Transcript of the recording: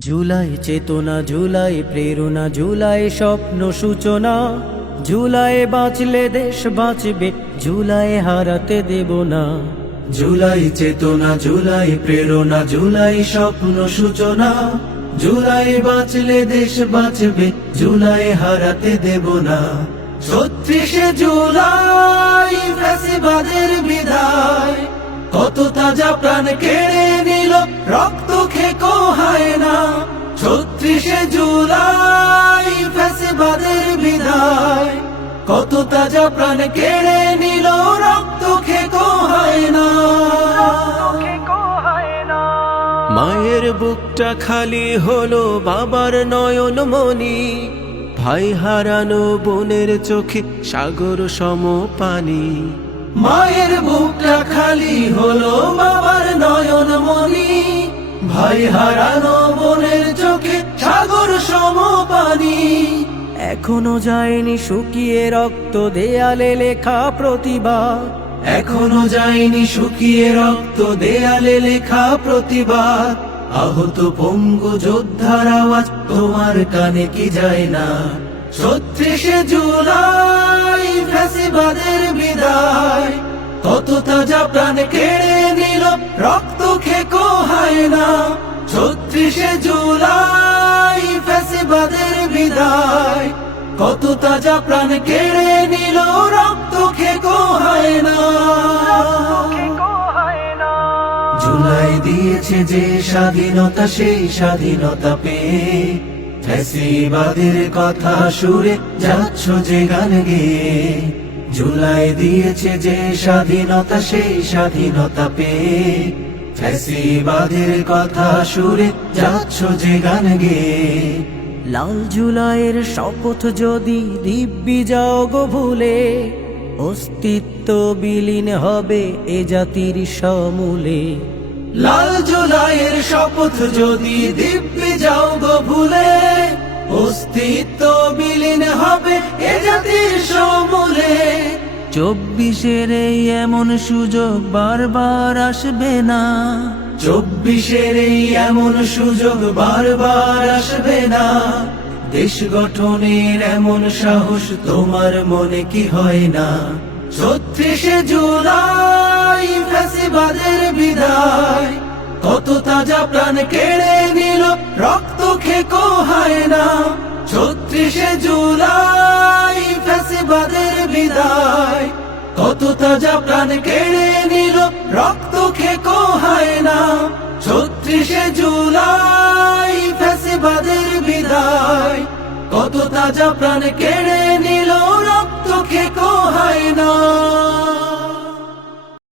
জুলাই চেতনা জুলাই প্রেরণা জুলাই স্বপ্ন সূচনা। জুলাই বাঁচলে দেশ বাঁচবে জুলাই হারাতে দেব না। জুলাই চেতনা জুলাই প্রেরণা জুলাই স্বপ্ন সূচনা। জুলাই বাঁচলে দেশ বাঁচবে জুলাই হারাতে দেব না। ছত্রিশে জুলাই ফ্যাসিবাদের বিদায়। কত তাজা প্রাণ কেড়ে নিল রক্ত কত তাজা প্রাণ কেড়ে নিল, রক্ত খেকো হয় না। মায়ের বুকটা খালি হলো বাবার নয়ন মনি ভাই হারানো বোনের চোখে সাগর সম পানি মায়ের বুকটা খালি হলো বাবার নয়ন মনি ভাই হারানো বোনের চোখে সাগর সম পানি এখনও যায়নি শুকিয়ে রক্ত দেয়ালে লেখা প্রতিবাদ এখনও যায়নি শুকিয়ে রক্ত দেয়ালে লেখা প্রতিবাদ আহত পঙ্গু যোদ্ধার আওয়াজ তোমার কানে কি যায় না? ছত্রিশে জুলাই ফ্যাসিবাদের বিদায়। কত তাজা প্রাণ কেড়ে নিল, রক্ত খেকো হয় না। কত তাজা প্রাণ কেড়ে নিল, রক্ত খেকো হয় না। জুলাই দিয়েছে যে স্বাধীনতা, সেই স্বাধীনতা পেয়ে ফ্যাসিবাদের কথা সুরে যাচ্ছ যে গান গেয়ে। জুলাই দিয়েছে যে স্বাধীনতা, সেই স্বাধীনতা পেয়ে ফ্যাসিবাদের কথা সুরে যাচ্ছ যে গান গেয়ে। লাল জুলাইয়ের শপথ যদি দিব্যি যাও গো ভুলে, অস্তিত্ব বিলীন হবে এ জাতির সমূলে। লাল জুলাইয়ের শপথ যদি দিব্যি যাও গো ভুলে, অস্তিত্ব বিলীন হবে এ জাতির সমূলে। চব্বিশের এই এমন সুযোগ বারবার আসবে না। চব্বিশের এই এমন সুযোগ বারবার আসবে না। দেশ গঠনের এমন সাহস তোমার মনে কি হয় না? ছত্রিশে জুলাই ফ্যাসিবাদের বিদায়, কত তাজা প্রাণ কেড়ে নিল, রক্ত খেকো হয় না। ছত্রিশে জুলাই ফ্যাসিবাদের বিদায়, কত তাজা প্রাণ কেড়ে নিল, রক্ত চোখে হয় না। ছত্রিশে জুলাই ফ্যাসিবাদের বিদায়। কত তাজা প্রাণ কেড়ে নিল রক্ত খেকো হয় না।